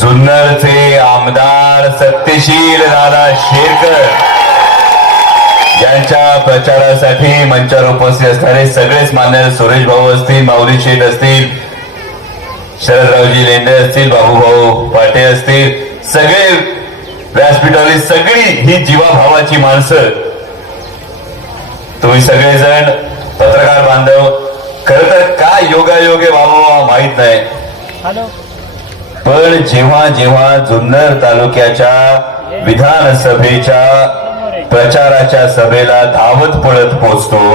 जुन्नरचे आमदार सत्यशील दादा शेरकर यांच्या प्रचारासाठी मंचावर उपस्थित असणारे सगळेच मान्य सुरेश भाऊ असतील माऊली शेठ असतील शरदरावजी लेंडे असतील बाबूभाऊ पाटे असतील सगळे व्यासपीठावरील सगळी ही जीवाभावाची माणसं तुम्ही सगळेजण पत्रकार बांधव खर तर काय योगायोगे बाबा माहित नाही पण जेव्हा जेव्हा जुन्नर तालुक्याच्या विधानसभेच्या प्रचाराच्या सभेला धावत पळत पोचतो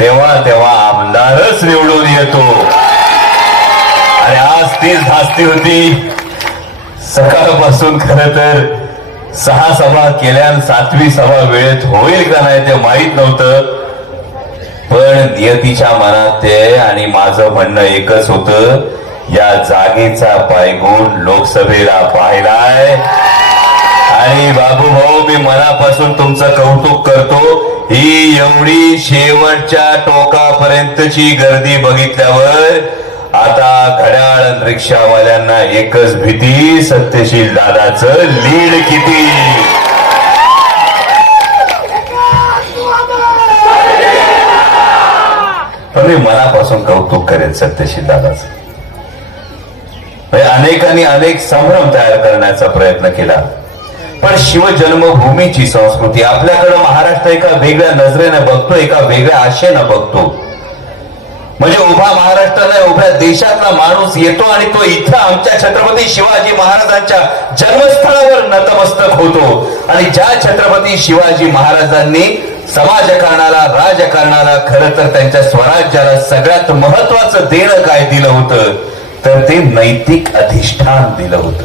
तेव्हा तेव्हा आमदारच निवडून येतो आणि आज तीच धास्ती होती सकाळपासून खर तर सहा सभा केल्या सातवी सभा वेळेत होईल का नाही ते माहीत नव्हतं पण नियतीच्या मनात ते आणि माझं म्हणणं एकच होतं या जागेचा पायगुण लोकसभेला पाहिलाय आणि बाबू भाऊ मी मनापासून तुमचं कौतुक करतो ही एवढी शेवटच्या टोकापर्यंतची गर्दी बघितल्यावर आता घड्याळ रिक्षावाल्यांना एकच भीती सत्यशील दादाच लीड किती मनापासून कौतुक करेन सत्यशील दादाचं अनेकांनी अनेक संभ्रम तयार करण्याचा प्रयत्न केला पण शिवजन्मभूमीची संस्कृती आपल्याकडं महाराष्ट्र एका वेगळ्या नजरेने बघतो एका वेगळ्या आशेनं बघतो म्हणजे उभा महाराष्ट्राला उभ्या देशातला माणूस येतो आणि तो इथं आमच्या छत्रपती शिवाजी महाराजांच्या जन्मस्थळावर नतमस्तक होतो आणि ज्या छत्रपती शिवाजी महाराजांनी समाजकारणाला राजकारणाला खरं तर त्यांच्या स्वराज्याला सगळ्यात महत्वाचं देणं काय दिलं होतं तर ते नैतिक अधिष्ठान दिलं होत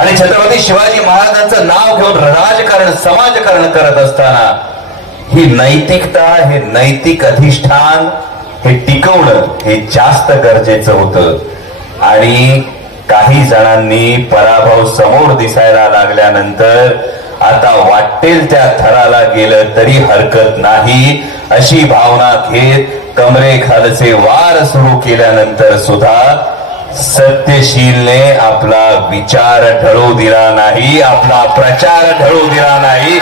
आणि छत्रपती शिवाजी महाराजांचं नाव घेऊन राजकारण समाजकारण करत असताना ही नैतिकता हे नैतिक अधिष्ठान हे टिकवणं हे जास्त गरजेचं होत आणि काही जणांनी पराभव समोर दिसायला लागल्यानंतर आता वाटेल त्या थराला गेलं तरी हरकत नाही अशी भावना घेत कमरे खालचे वार सुरू केल्यानंतर सुद्धा सत्यशीलने आपला विचार ढळू दिला नाही आपला प्रचार ढळू दिला नाही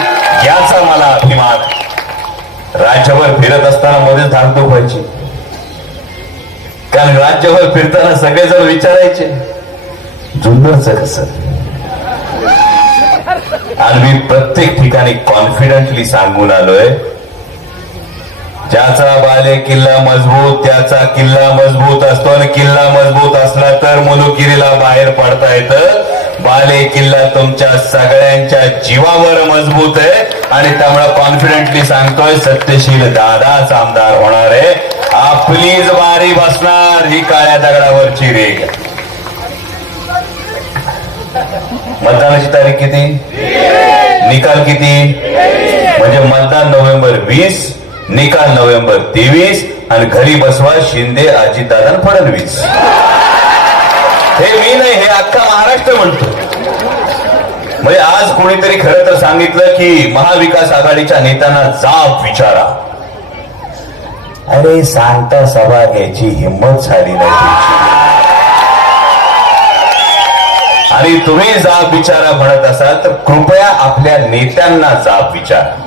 याचा मला अभिमान राज्यभर फिरत असताना मध्येच धाकधूक पाहिजे कारण राज्यभर फिरताना सगळेजण विचारायचे जुन्नरच कस आणि मी प्रत्येक ठिकाणी कॉन्फिडंटली सांगून आलोय ज्याचा बाले किल्ला मजबूत त्याचा किल्ला मजबूत असतो आणि किल्ला मजबूत असला तर मुलुकिरीला बाहेर पडता येतं बाले किल्ला तुमच्या सगळ्यांच्या जीवावर मजबूत आहे आणि त्यामुळे कॉन्फिडेंटली सांगतोय सत्यशील दादाच आमदार होणार आहे प्लीज बारी बसणार ही काळ्या दगडावरची रेग मतदानाची तारीख किती निकाल किती म्हणजे मतदान नोव्हेंबर वीस निकाल नोव्हेंबर तेवीस आणि घरी बसवा शिंदे अजितदादा फडणवीस हे मी नाही हे अख्खा महाराष्ट्र म्हणतो म्हणजे आज कोणीतरी खरं तर सांगितलं की महाविकास आघाडीच्या नेत्यांना जाब विचारा अरे सांगता सभा घ्यायची हिंमत झाली नाही आणि तुम्ही जाब विचारा म्हणत असाल तर कृपया आपल्या नेत्यांना जाब विचारा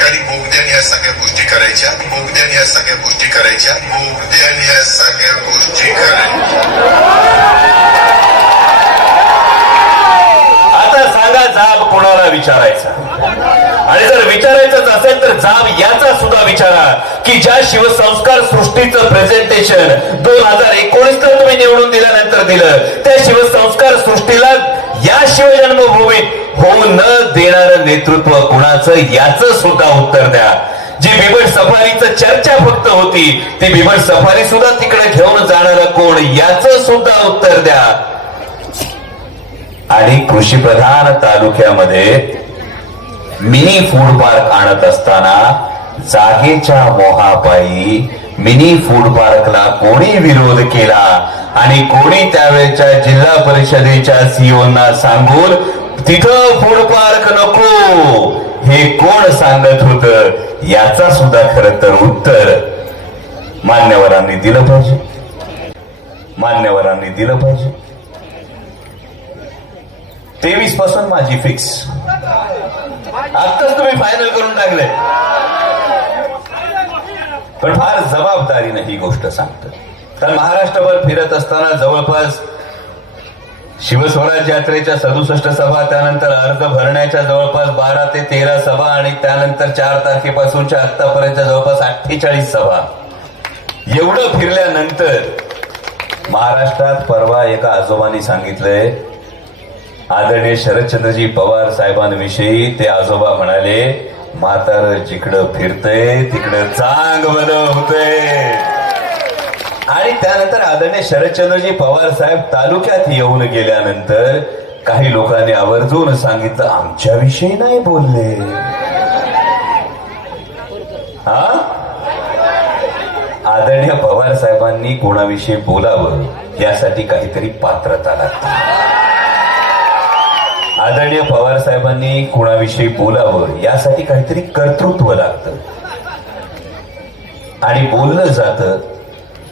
ठिकाणी बोगद्यान या सगळ्या गोष्टी करायच्या बोगद्यान या सगळ्या गोष्टी करायच्या बोगद्यान या सगळ्या गोष्टी करायच्या आता सांगा जाब कोणाला विचारायचा आणि जर विचारायचंच असेल तर जाब याचा सुद्धा विचारा की ज्या शिवसंस्कार सृष्टीचं प्रेझेंटेशन दोन हजार एकोणीस ला तुम्ही निवडून दिल्यानंतर दिलं त्या शिवसंस्कार सृष्टीला या शिवजन्मभूमीत होऊ न देणार नेतृत्व कुणाचं याच सुद्धा उत्तर द्या जी बिबट सफारीचं चर्चा फक्त होती ती बिबट सफारी सुद्धा तिकडे घेऊन जाणार कोण याच सुद्धा उत्तर द्या आणि कृषी प्रधान तालुक्यामध्ये मिनी फूड पार्क आणत असताना जागेच्या मोहापाई मिनी फूड पार्कला कोणी विरोध केला आणि कोणी त्यावेळेच्या जिल्हा परिषदेच्या सीओना e सांगून तिथं फूड पार्क नको हे कोण सांगत होत याचा सुद्धा खर तर उत्तर मान्यवरांनी दिलं पाहिजे मान्यवरांनी दिलं पाहिजे तेवीस पासून माझी फिक्स आताच तुम्ही फायनल करून टाकले पण फार जबाबदारीनं ही गोष्ट सांगत कारण महाराष्ट्रभर फिरत असताना जवळपास शिवस्वराज यात्रेच्या सदुसष्ट सभा त्यानंतर अर्ज भरण्याच्या जवळपास बारा ते तेरा सभा आणि त्यानंतर चार तारखेपासूनच्या आतापर्यंत जवळपास अठ्ठेचाळीस सभा एवढं फिरल्यानंतर महाराष्ट्रात परवा एका आजोबांनी सांगितलंय आदरणीय शरदचंद्रजी पवार साहेबांविषयी ते आजोबा म्हणाले म्हातार जिकडं फिरतय तिकडं चांग बदल होतय आणि त्यानंतर आदरणीय शरदचंद्रजी पवार साहेब तालुक्यात येऊन गेल्यानंतर काही लोकांनी आवर्जून सांगितलं आमच्याविषयी नाही बोलले हा आदरणीय पवार साहेबांनी कोणाविषयी बोलावं यासाठी काहीतरी पात्रता लागतं आदरणीय पवार साहेबांनी कोणाविषयी बोलावं यासाठी काहीतरी कर्तृत्व लागतं आणि बोललं जातं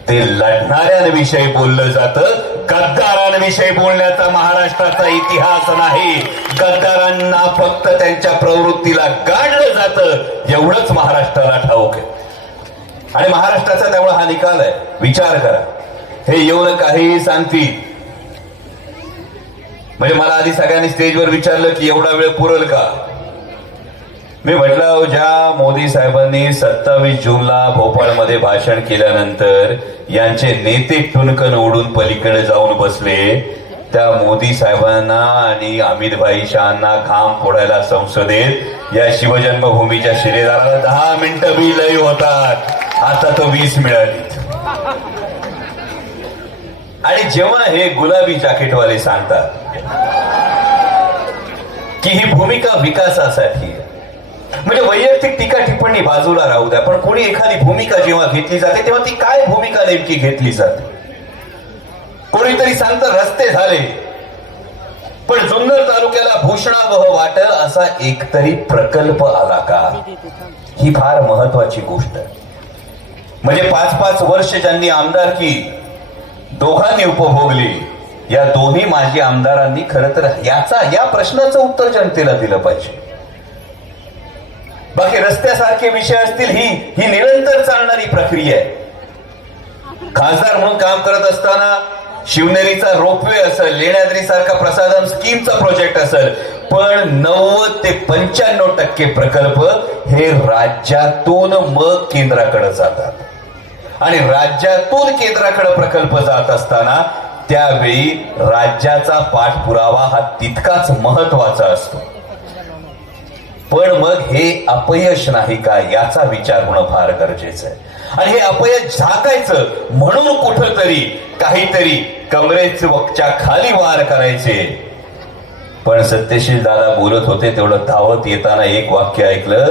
ते लढणाऱ्यांविषयी बोललं जातं गद्दारांविषयी बोलण्याचा महाराष्ट्राचा इतिहास नाही गद्दारांना फक्त त्यांच्या प्रवृत्तीला गाडलं जातं एवढंच महाराष्ट्राला ठाऊक आहे आणि महाराष्ट्राचा त्यामुळे हा निकाल आहे विचार करा हे येऊन काहीही सांगतील म्हणजे मला आधी सगळ्यांनी स्टेजवर विचारलं की एवढा वेळ पुरल का मी म्हटलं ज्या मोदी साहेबांनी सत्तावीस जूनला भोपाळमध्ये भाषण केल्यानंतर यांचे नेते टुनकन उडून पलीकडे जाऊन बसले त्या मोदी साहेबांना आणि अमित भाई शहाना घाम फोडायला संसदेत या शिवजन्मभूमीच्या शिरेदाराला दहा मिनिटं बी लय होतात आता तो वीस मिळाली आणि जेव्हा हे गुलाबी जॅकेटवाले सांगतात की ही भूमिका विकासासाठी म्हणजे वैयक्तिक टीका टिप्पणी बाजूला राहू द्या पण कोणी एखादी भूमिका जेव्हा घेतली जाते तेव्हा ती काय भूमिका नेमकी घेतली जाते कोणीतरी सांगत रस्ते झाले पण जुन्नर तालुक्याला भूषणावह वाटल असा एकतरी प्रकल्प आला का ही फार महत्वाची गोष्ट म्हणजे पाच पाच वर्ष ज्यांनी आमदारकी दोघांनी उपभोगली या दोन्ही माजी आमदारांनी खर तर याचा या प्रश्नाचं उत्तर जनतेला दिलं पाहिजे बाकी रस्त्यासारखे विषय असतील ही ही निरंतर चालणारी प्रक्रिया आहे खासदार म्हणून काम करत असताना शिवनेरीचा रोपवे असेल लेण्याद्री सारखा प्रसाधन स्कीमचा प्रोजेक्ट असेल पण नव्वद ते पंच्याण्णव टक्के प्रकल्प हे राज्यातून मग केंद्राकडे जातात आणि राज्यातून केंद्राकडे प्रकल्प जात असताना त्यावेळी राज्याचा पाठपुरावा हा तितकाच महत्वाचा असतो पण मग हे अपयश नाही का याचा विचार होणं फार गरजेचं आहे आणि हे अपयश झाकायचं म्हणून कुठंतरी तरी काहीतरी कमरेच वक्च्या खाली वार करायचे पण सत्यशील दादा बोलत होते तेवढं धावत येताना एक वाक्य ऐकलं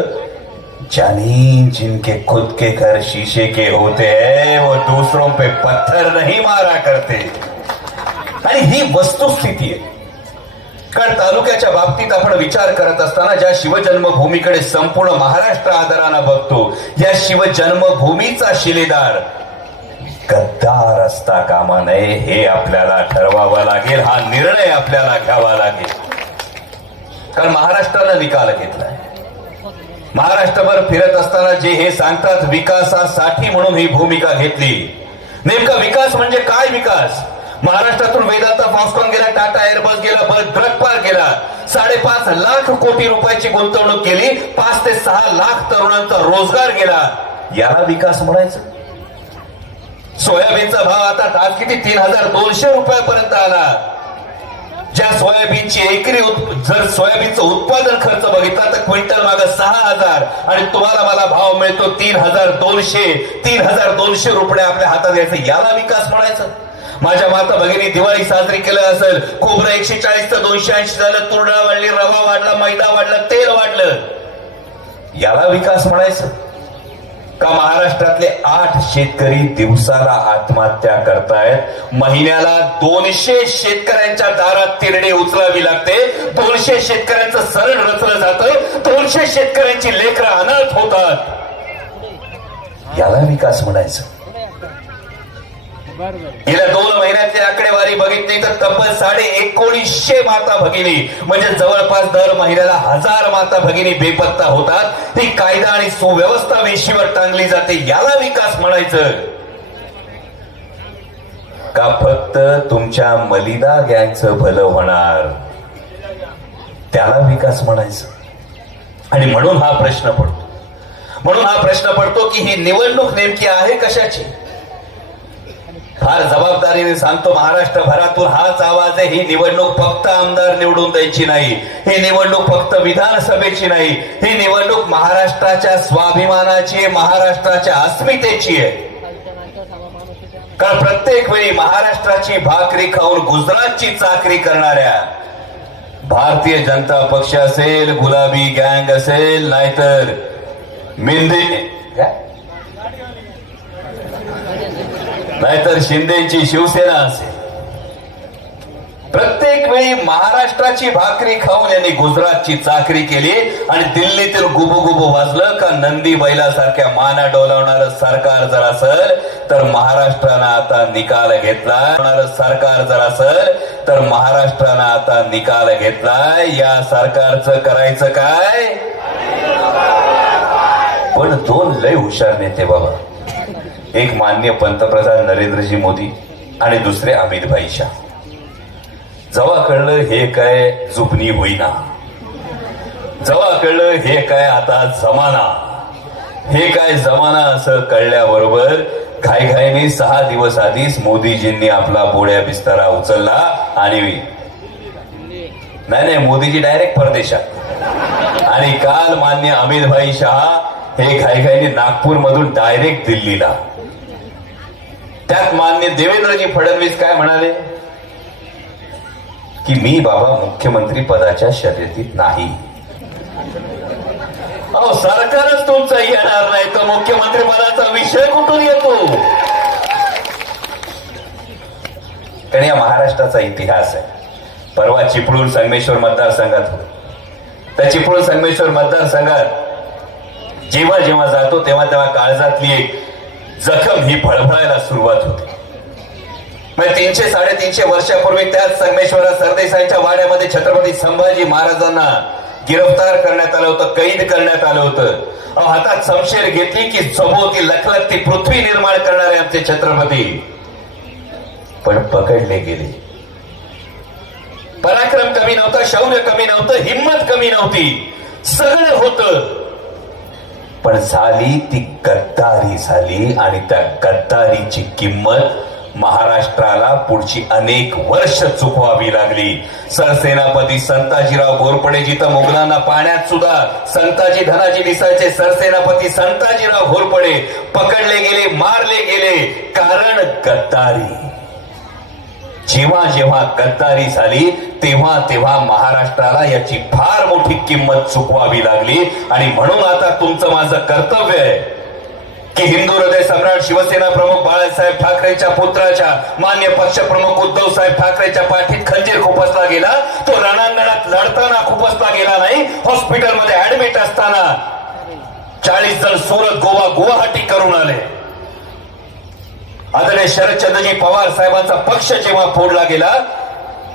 जानी जिनके खुद के घर शीशे के होते है वो दूसरों पे पत्थर नहीं मारा करते आणि ही वस्तुस्थिती आहे कारण तालुक्याच्या बाबतीत आपण विचार करत असताना ज्या शिवजन्मभूमीकडे संपूर्ण महाराष्ट्र आदरानं बघतो या शिवजन्मभूमीचा शिलेदार गद्दार असता कामा नये हे आपल्याला ठरवावा लागेल हा निर्णय आपल्याला घ्यावा लागेल कारण महाराष्ट्रानं निकाल घेतलाय महाराष्ट्रभर फिरत असताना जे हे सांगतात विकासासाठी म्हणून ही भूमिका घेतली नेमका विकास म्हणजे काय विकास महाराष्ट्रातून वेदांता फॉस्कॉन गेला टाटा एअरबस गेला ड्रग पार गेला साडेपाच लाख कोटी रुपयाची गुंतवणूक केली पाच ते सहा लाख तरुणांचा रोजगार गेला याला विकास म्हणायचा सोयाबीनचा भाव आता आज किती तीन हजार दोनशे रुपयापर्यंत आला ज्या सोयाबीनची एकरी जर सोयाबीनचं उत्पादन खर्च बघितला तर क्विंटल माग सहा हजार आणि तुम्हाला मला भाव मिळतो तीन हजार दोनशे तीन हजार दोनशे रुपये आपल्या हातात यायचं याला विकास म्हणायचा माझ्या माता भगिनी दिवाळी साजरी केलं असेल खोबरं एकशे चाळीस तर दोनशे ऐंशी झालं तुरडा वाढली रवा वाढला मैदा वाढला तेल वाढलं याला विकास म्हणायचं का महाराष्ट्रातले आठ शेतकरी दिवसाला आत्महत्या करतायत महिन्याला दोनशे शेतकऱ्यांच्या दारात तिरडे उचलावी लागते दोनशे शेतकऱ्यांचं सरण रचलं जातं दोनशे शेतकऱ्यांची लेकरं अनाथ होतात याला विकास म्हणायचं गेल्या दोन महिन्यातली आकडेवारी बघितली तर तब्बल साडे एकोणीसशे माता भगिनी म्हणजे जवळपास दर महिन्याला हजार माता भगिनी बेपत्ता होतात ती कायदा आणि सुव्यवस्था वेशीवर टांगली जाते याला विकास म्हणायचं का फक्त तुमच्या मलिदा गॅंगचं भलं होणार त्याला विकास म्हणायचं आणि म्हणून हा प्रश्न पडतो म्हणून हा प्रश्न पडतो की ही निवडणूक नेमकी आहे कशाची फार जबाबदारीने सांगतो महाराष्ट्र भरातून हाच आवाज आहे ही निवडणूक फक्त आमदार निवडून द्यायची नाही ही निवडणूक फक्त विधानसभेची नाही ही निवडणूक महाराष्ट्राच्या स्वाभिमानाची महाराष्ट्राच्या अस्मितेची आहे कारण प्रत्येक वेळी महाराष्ट्राची भाकरी खाऊन गुजरातची चाकरी करणाऱ्या भारतीय जनता पक्ष असेल गुलाबी गँग असेल नाहीतर मेंदे नाहीतर शिंदेची शिवसेना असेल प्रत्येक वेळी महाराष्ट्राची भाकरी खाऊन यांनी गुजरातची चाकरी केली आणि दिल्लीतील गुबुगुबू वाजलं का नंदी बैलासारख्या माना डोलावणार सरकार जर असल तर महाराष्ट्रानं आता निकाल घेतला सरकार जर असल तर महाराष्ट्रानं आता निकाल घेतलाय या सरकारचं करायचं काय पण दोन लय हुशार नेते बाबा एक मान्य पंतप्रधान नरेंद्रजी मोदी आणि दुसरे अमित भाई शाह जवा कळलं हे काय जुपनी होईना जवा कळलं हे काय आता जमाना हे काय जमाना असं कळल्याबरोबर घाईघाईने सहा दिवस आधीच मोदीजींनी आपला बोड्या बिस्तारा उचलला आणि नाही नाही मोदीजी डायरेक्ट परदेशात आणि काल मान्य अमित भाई शहा हे घाईघाईने नागपूर मधून डायरेक्ट दिल्लीला त्यात मान्य देवेंद्रजी फडणवीस काय म्हणाले की मी बाबा मुख्यमंत्री पदाच्या शर्यतीत नाही अहो सरकारच तुमचं येणार नाही तर मुख्यमंत्री पदाचा विषय कुठून येतो कारण या महाराष्ट्राचा इतिहास आहे परवा चिपळूण संगमेश्वर मतदारसंघात होतो त्या चिपळूण संगमेश्वर मतदारसंघात जेव्हा जेव्हा जातो तेव्हा तेव्हा काळजातली एक जखम ही फळफळायला सुरुवात होती मग म्हणजे तीनशे साडेतीनशे वर्षापूर्वी त्याच संगमेश्वर सरदेसाईच्या वाड्यामध्ये छत्रपती संभाजी महाराजांना गिरफ्तार करण्यात आलं होतं कैद करण्यात आलं होतं हातात समशेर घेतली की जमोती लखलखती पृथ्वी निर्माण करणारे आमचे छत्रपती पण पकडले गेले पराक्रम कमी नव्हता शौर्य कमी नव्हतं हिंमत कमी नव्हती सगळं होतं पण झाली ती गद्दारी झाली आणि त्या गद्दारीची किंमत महाराष्ट्राला पुढची अनेक वर्ष चुकवावी लागली सरसेनापती संताजीराव घोरपडे जिथं मुघलांना पाण्यात सुद्धा संताजी धनाजी दिसायचे सरसेनापती संताजीराव घोरपडे पकडले गेले मारले गेले कारण गद्दारी जेव्हा जेव्हा गद्दारी झाली तेव्हा तेव्हा महाराष्ट्राला याची फार मोठी किंमत चुकवावी लागली आणि म्हणून आता तुमचं माझं कर्तव्य आहे की हिंदू हृदय सम्राट शिवसेना प्रमुख बाळासाहेब ठाकरेच्या पुत्राच्या मान्य पक्षप्रमुख उद्धव साहेब ठाकरेच्या पाठीत खंजीर खुपसला गेला तो रणांगणात लढताना खुपसला गेला नाही हॉस्पिटलमध्ये ऍडमिट असताना चाळीस जण सुरत गोवा गुवाहाटी करून आले आदरणीय शरदचंद्रजी पवार साहेबांचा पक्ष जेव्हा फोडला गेला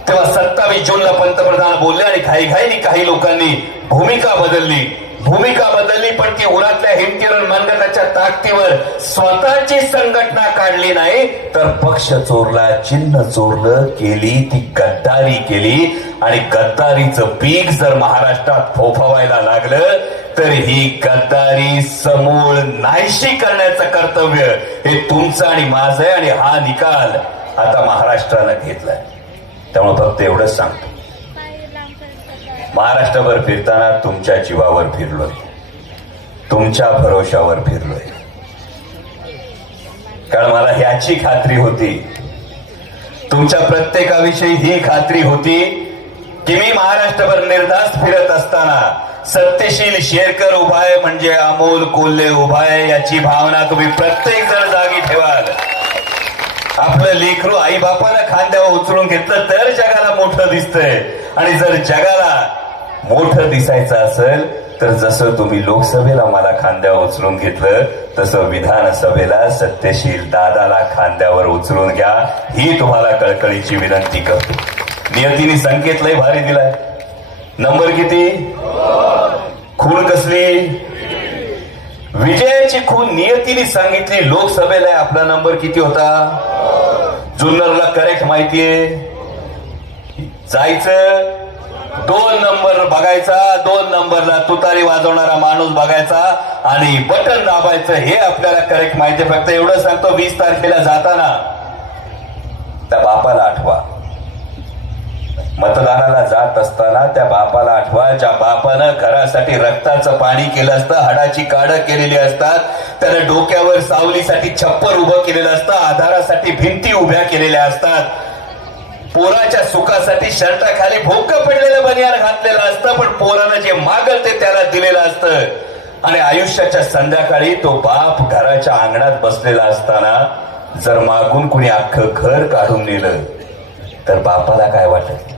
तेव्हा सत्तावीस जूनला पंतप्रधान बोलले आणि घाईघाईने काही लोकांनी भूमिका बदलली भूमिका बदलली पण ती उरातल्या हिमकिरण मान्यताच्या ताकदीवर स्वतःची संघटना काढली नाही तर पक्ष चोरला चिन्ह चोरलं केली ती गद्दारी केली आणि गद्दारीचं पीक जर महाराष्ट्रात फोफावायला लागलं तर ही गद्दारी समूळ नाहीशी करण्याचं कर्तव्य हे तुमचं आणि माझं आहे आणि हा निकाल आता महाराष्ट्राला घेतलाय त्यामुळे फक्त एवढंच सांगतो महाराष्ट्रभर फिरताना तुमच्या जीवावर फिरलोय तुमच्या भरोशावर फिरलोय कारण मला ह्याची खात्री होती तुमच्या प्रत्येकाविषयी ही खात्री होती की मी महाराष्ट्रभर निर्धास्त फिरत असताना सत्यशील शेरकर उभा आहे म्हणजे अमोल कोल्हे उभा आहे याची भावना तुम्ही प्रत्येक जण जागी ठेवाल आपलं लेखरू आई बापाला खांद्यावर उचलून घेतलं तर जगाला मोठ दिसतंय आणि जर जगाला मोठ दिसायचं असेल तर जसं तुम्ही लोकसभेला मला खांद्यावर उचलून घेतलं तसं विधानसभेला सत्यशील दादाला खांद्यावर उचलून घ्या ही तुम्हाला कळकळीची विनंती करतो नियतीने संकेत भारी दिलाय नंबर किती खून कसली विजयाची खून नियतीने सांगितली लोकसभेला आपला नंबर किती होता जुन्नरला करेक्ट माहितीये जायचं दोन नंबर बघायचा दोन नंबरला तुतारी वाजवणारा माणूस बघायचा आणि बटन दाबायचं हे आपल्याला करेक्ट माहिती फक्त एवढं सांगतो वीस तारखेला जाताना त्या बापाला आठवा मतदानाला जात असताना त्या बापाला आठवा बापानं घरासाठी रक्ताचं पाणी केलं असतं हाडाची काड केलेली असतात त्यानं डोक्यावर सावलीसाठी छप्पर उभं केलेलं असतं आधारासाठी भिंती उभ्या केलेल्या असतात पोराच्या सुखासाठी शर्टाखाली भोक पडलेलं बनियान घातलेलं असतं पण पोरानं जे मागल ते त्याला दिलेलं असतं आणि आयुष्याच्या संध्याकाळी तो बाप घराच्या अंगणात बसलेला असताना जर मागून कुणी अख्खं घर काढून नेलं तर बापाला काय वाटत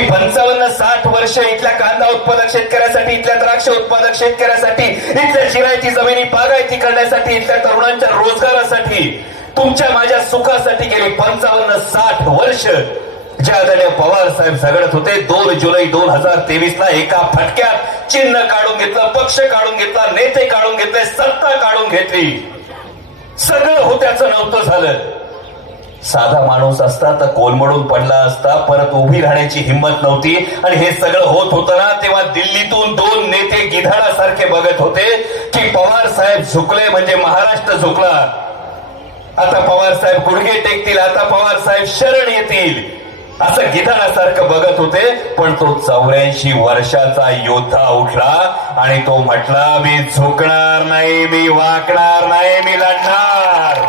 गेली पंचावन्न साठ वर्ष इथल्या कांदा उत्पादक शेतकऱ्यासाठी इथल्या द्राक्ष उत्पादक शेतकऱ्यासाठी इथल्या शिरायची जमिनी बागायती करण्यासाठी इथल्या तरुणांच्या रोजगारासाठी तुमच्या माझ्या सुखासाठी गेली पंचावन्न साठ वर्ष जे आदरणीय पवार साहेब झगडत होते दोन जुलै दोन हजार तेवीस ला एका फटक्यात चिन्ह काढून घेतलं पक्ष काढून घेतला नेते काढून घेतले सत्ता काढून घेतली सगळं होत्याचं नव्हतं झालं साधा माणूस असता तर कोलमडून पडला असता परत उभी राहण्याची हिंमत नव्हती आणि हे सगळं होत होतं ना तेव्हा दिल्लीतून दोन नेते गिधाडासारखे बघत होते की पवार साहेब झुकले म्हणजे महाराष्ट्र झुकला आता पवार साहेब गुडघे टेकतील आता पवार साहेब शरण येतील असं गिधाडासारखं बघत होते पण तो चौऱ्याऐंशी वर्षाचा योद्धा उठला आणि तो म्हटला मी झुकणार नाही मी वाकणार नाही मी लढणार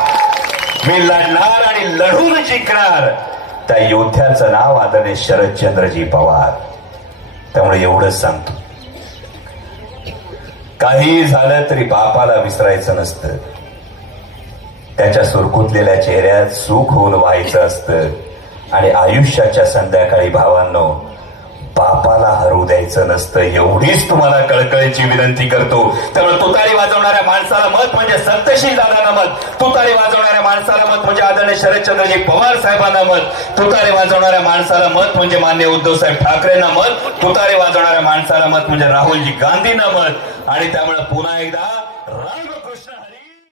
मी लढणार आणि लढून जिंकणार त्या योद्ध्याचं नाव आदरणीय शरदचंद्रजी पवार त्यामुळे एवढंच सांगतो काही झालं तरी बापाला विसरायचं नसतं त्याच्या सुरकुतलेल्या चेहऱ्यात सुख होऊन व्हायचं असतं आणि आयुष्याच्या संध्याकाळी भावांनो बापाला हरू द्यायचं नसतं एवढीच तुम्हाला कळकळीची विनंती करतो त्यामुळे तुतारी वाजवणाऱ्या माणसाला मत म्हणजे सत्यशील दादाना मत तुतारी वाजवणाऱ्या माणसाला मत म्हणजे आदरणीय शरदचंद्रजी पवार साहेबांना मत तुतारी वाजवणाऱ्या माणसाला मत म्हणजे मान्य उद्धवसाहेब ठाकरेंना मत तुतारी वाजवणाऱ्या माणसाला मत म्हणजे राहुलजी गांधींना मत आणि त्यामुळे पुन्हा एकदा